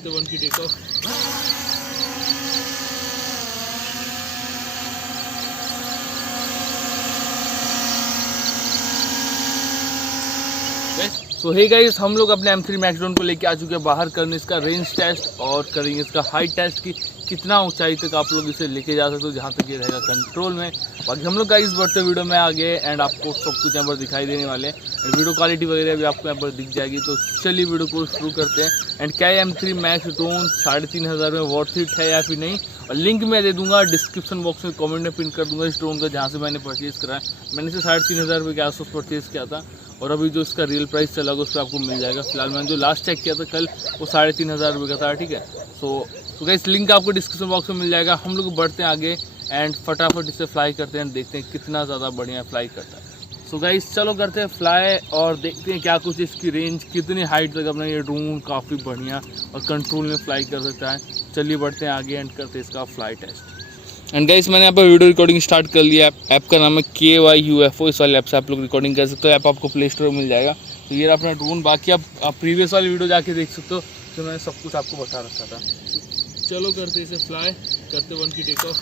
करते 1 की take off. सो hey guys, हम लोग अपने M3 मैक्स ड्रोन को लेके आ चुके हैं बाहर करने इसका रेंज टेस्ट और करेंगे इसका हाइट टेस्ट की कितना ऊंचाई तक आप लोग इसे लेके जा सकते हो जहाँ तक ये रहेगा कंट्रोल में। बाकी हम लोग गाइस बढ़ते वीडियो में आगे एंड आपको सब कुछ यहाँ पर दिखाई देने वाले हैं एंड वीडियो क्वालिटी वगैरह भी आपको यहाँ पर दिख जाएगी। तो चलिए वीडियो को शुरू करते हैं। एंड क्या M3 मैक्स ड्रोन 3500 में वर्थ इट है या फिर नहीं, और लिंक मैं दे दूंगा डिस्क्रिप्शन बॉक्स में, कमेंट में पिन कर दूंगा इस ड्रोन का जहाँ से मैंने परचेज़ करा है। मैंने इसे 3500 रुपये के आसपास परचेज़ किया था और अभी जो इसका रियल प्राइस चला होगा उस पर आपको मिल जाएगा। फिलहाल मैंने जो लास्ट चेक किया था कल वो 3500 रुपये का था, ठीक है। सो गाइस लिंक आपको डिस्क्रिप्शन बॉक्स में मिल जाएगा। हम लोग बढ़ते हैं आगे एंड फटाफट इसे फ्लाई करते हैं, देखते हैं कितना ज़्यादा बढ़िया फ्लाई करता है। सो गाइस चलो करते हैं फ्लाई और देखते हैं क्या कुछ इसकी रेंज, कितनी हाइट तक अपना ये ड्रोन काफ़ी बढ़िया और कंट्रोल में फ्लाई कर सकता है। चलिए बढ़ते हैं आगे एंड करते हैं इसका फ्लाई टेस्ट। एंड गाइस मैंने यहाँ पर वीडियो रिकॉर्डिंग स्टार्ट कर लिया। ऐप का नाम है KYUFO। इस वाले ऐप से आप लोग रिकॉर्डिंग कर सकते हो। ऐप आपको प्ले स्टोर में मिल जाएगा। तो ये अपना ड्रोन, बाकी आप प्रीवियस वाली वीडियो जाके देख सकते हो, तो मैंने सब कुछ आपको बता रखा था। चलो करते इसे फ्लाई, करते 1 की टेक ऑफ।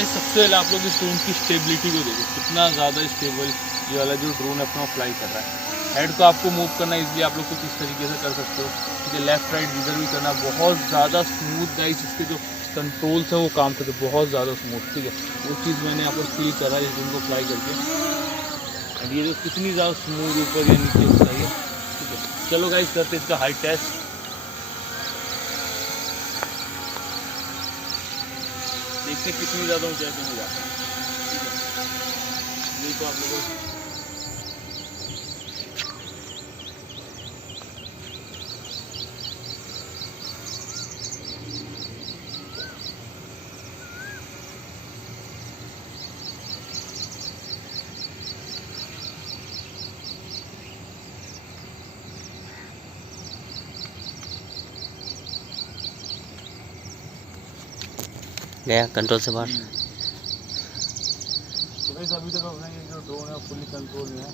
सबसे पहले आप लोग इस ड्रोन की स्टेबिलिटी को देखो, कितना ज़्यादा स्टेबल ये वाला जो ड्रोन अपना फ्लाई कर रहा है। हेड को आपको मूव करना इसलिए आप लोग कुछ इस तरीके से कर सकते हो, ठीक है। लेफ्ट राइट जिधर भी करना बहुत ज़्यादा स्मूथ गाइस, इसके जो कंट्रोल्स हैं वो काम करते हैं बहुत ज़्यादा स्मूथ, ठीक है। वो चीज़ मैंने यहाँ पर फील करा इस ड्रोन को फ्लाई करके। एंड ये जो कितनी ज़्यादा स्मूथ ऊपर या नीचे होता है, ठीक है। चलो गाइस करते इसका हाइट टेस्ट। देखते कितनी ज़्यादा ऊंचाई पे जाता है, ठीक है। देखो आप लोगों गया कंट्रोल से बाहर। तो गाइस अभी तक अपना ये जो ड्रोन है फुली कंट्रोल में है।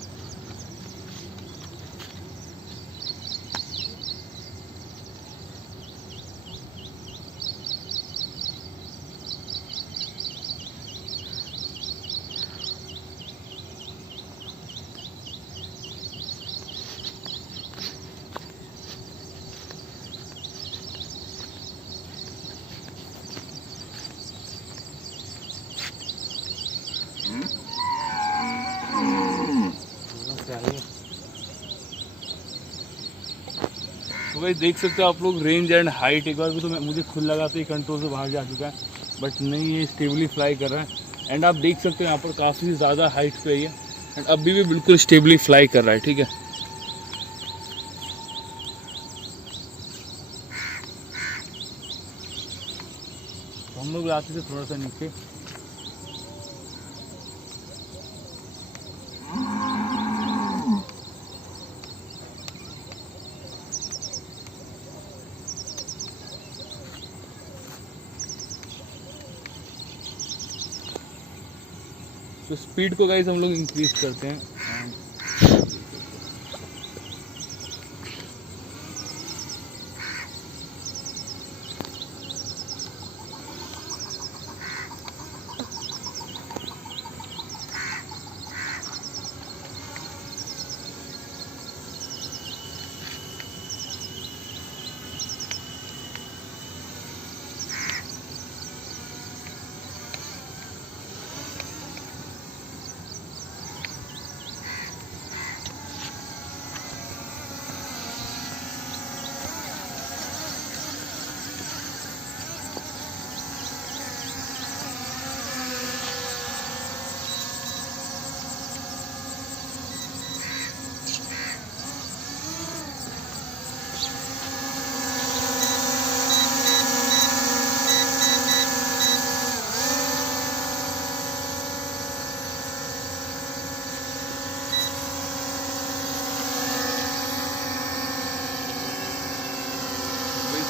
तो भाई देख सकते हो आप लोग रेंज एंड हाइट, एक बार भी तो मुझे खुद लगा तो ये कंट्रोल से बाहर जा चुका है, बट नहीं, ये स्टेबली फ्लाई कर रहा है। एंड आप देख सकते हो यहाँ पर काफ़ी ज़्यादा हाइट पे है ये, एंड अभी भी बिल्कुल स्टेबली फ्लाई कर रहा है, ठीक है। तो हम लोग आते थे थोड़ा सा नीचे, तो स्पीड को गाइस हम लोग इंक्रीज करते हैं।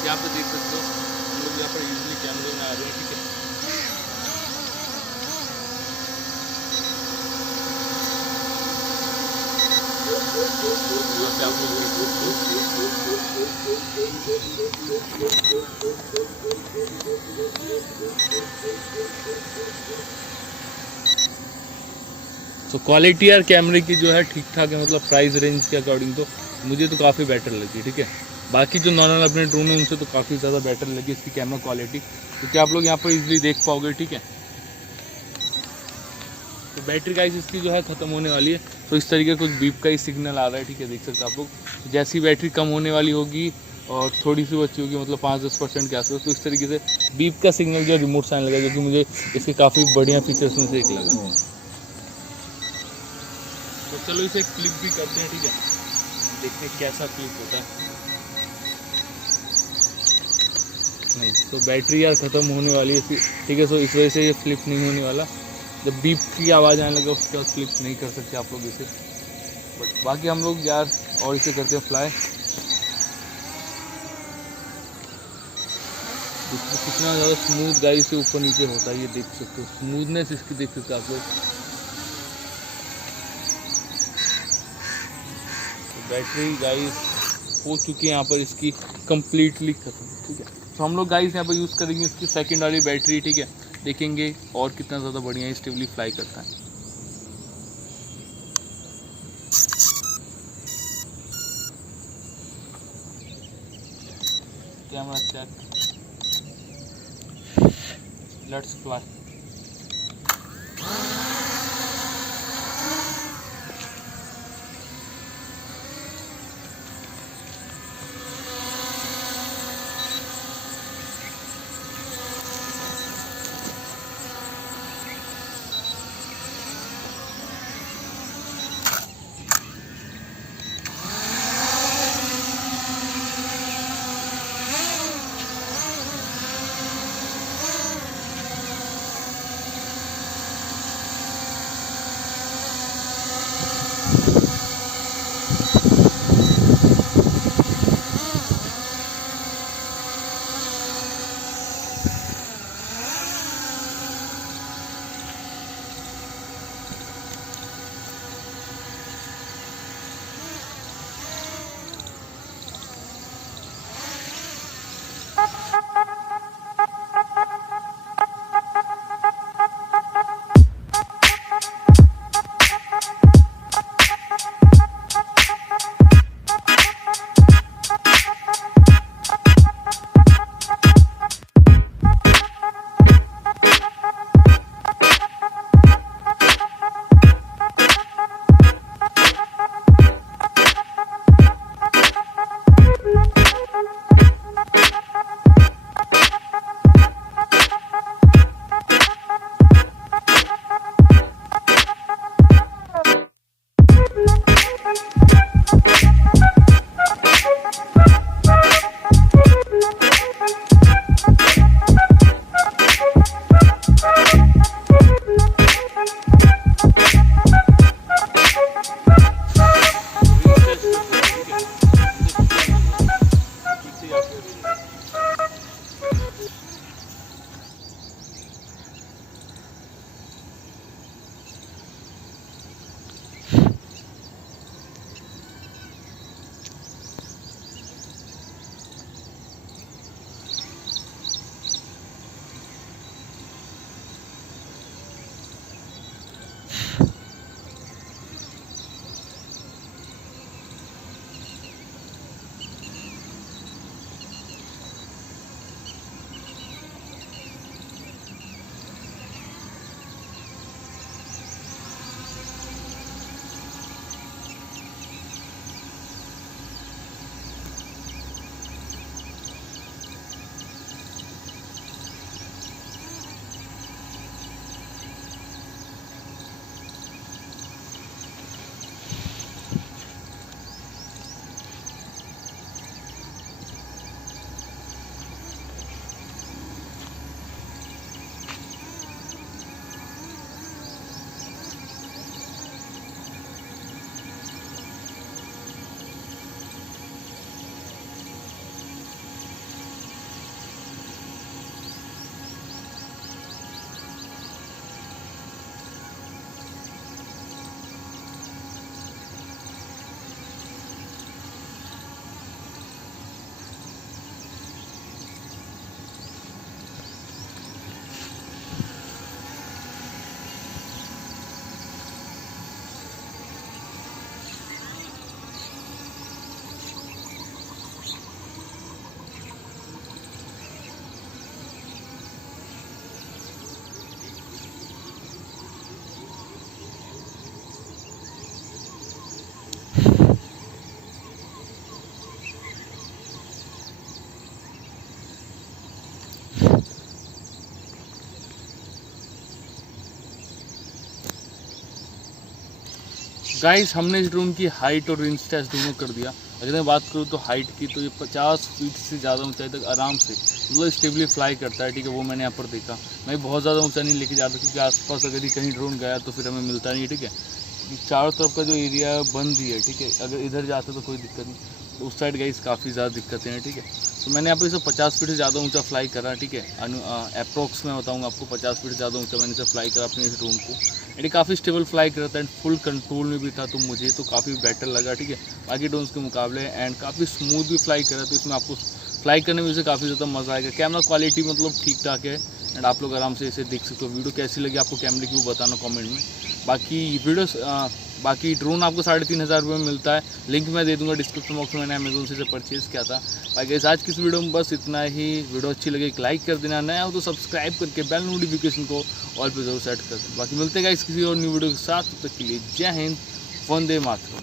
यहाँ पे देख सकते हो हम लोग यहाँ पर इजीली कैमरे में आ रहे हैं, ठीक है। यहाँ पे आप लोग देख सकते हो। तो क्वालिटी यार कैमरे की जो है ठीक ठाक है, मतलब प्राइस रेंज के अकॉर्डिंग तो मुझे तो काफ़ी बेटर लगी, ठीक है। बाकी जो नॉर्मल अपने ड्रोन है उनसे तो काफ़ी ज़्यादा बेटर लगी इसकी कैमरा क्वालिटी, क्योंकि आप लोग यहाँ पर इजीली देख पाओगे, ठीक है। तो बैटरी गाइस इसकी जो है ख़त्म होने वाली है, तो इस तरीके कुछ बीप का ही सिग्नल आ रहा है, ठीक है, देख सकते हैं आप लोग। तो जैसी बैटरी कम होने वाली होगी और थोड़ी सी बची होगी, मतलब 5-10% के आसपास, तो इस तरीके से बीप का सिग्नल जो रिमोट से आने लगा, जो कि मुझे इसके काफ़ी बढ़िया फीचर्स में से एक लगा। तो चलो इसे क्लिप भी करते हैं, ठीक है, देखते हैं कैसा क्लिप होता है। नहीं तो बैटरी यार ख़त्म होने वाली है इसकी, ठीक है, तो इस वजह से ये फ्लिप नहीं होने वाला। जब बीप की आवाज़ आने लगा उसके बाद फ्लिप नहीं कर सकते आप लोग इसे, बट बाकी हम लोग यार और इसे करते हैं फ्लाई। इसमें कितना ज़्यादा स्मूथ गाइस से ऊपर नीचे होता है, ये देख सकते हो, स्मूथनेस इसकी देख सकते हो आप लोग। तो बैटरी गाइस हो चुकी है यहाँ पर इसकी कंप्लीटली खत्म, ठीक है। तो हम लोग गाइस यहाँ पर यूज़ करेंगे इसकी सेकेंड वाली बैटरी, ठीक है, देखेंगे और कितना ज़्यादा बढ़िया स्टेबली फ्लाई करता है। Camera check, let's fly. Guys हमने इस ड्रोन की हाइट और रेंज टेस्ट दोनों कर दिया। अगर मैं बात करूँ तो हाइट की, तो ये 50 फीट से ज़्यादा ऊंचाई तक आराम से मतलब स्टेबली फ्लाई करता है, ठीक है। वो मैंने यहाँ पर देखा। मैं बहुत ज़्यादा ऊंचा नहीं लेके जाता, क्योंकि आसपास अगर ही कहीं ड्रोन गया तो फिर हमें मिलता नहीं, ठीक है। चारों तरफ का जो एरिया बंद ही है, ठीक है। अगर इधर जाते तो कोई दिक्कत नहीं, तो उस साइड गाइस काफ़ी ज़्यादा दिक्कतें हैं, ठीक है। तो मैंने यहाँ पर इसे 50 फीट से ज़्यादा ऊंचा फ्लाई करा, ठीक है। अप्रॉक्स मैं बताऊँगा आपको, 50 फीट से ज़्यादा ऊंचा मैंने इसे फ्लाई करा अपने इस ड्रोन को। ये काफ़ी स्टेबल फ्लाई करता है एंड फुल कंट्रोल में भी था, तो मुझे तो काफ़ी बेटर लगा, ठीक है, बाकी ड्रोन्स के मुकाबले। एंड काफ़ी स्मूथ भी फ्लाई करा, तो इसमें आपको फ्लाई करने में इसे काफ़ी ज़्यादा मज़ा आएगा। कैमरा क्वालिटी मतलब ठीक ठाक है एंड आप लोग आराम से इसे देख सकते हो। वीडियो कैसी लगी आपको कैमरे की वो बताना कमेंट में। बाकी ड्रोन आपको 3,500 रुपये में मिलता है। लिंक मैं दे दूंगा डिस्क्रिप्शन बॉक्स में। मैंने अमेजोन से इसे परचेज़ किया था। बाकी आज की इस वीडियो में बस इतना ही। वीडियो अच्छी लगे एक लाइक कर देना, नया हो तो सब्सक्राइब करके बेल नोटिफिकेशन को ऑल पे जरूर सेट कर देना। बाकी मिलते हैं गाइस किसी और न्यू वीडियो के साथ, तब तक के लिए जय हिंद, वंदे मातरम।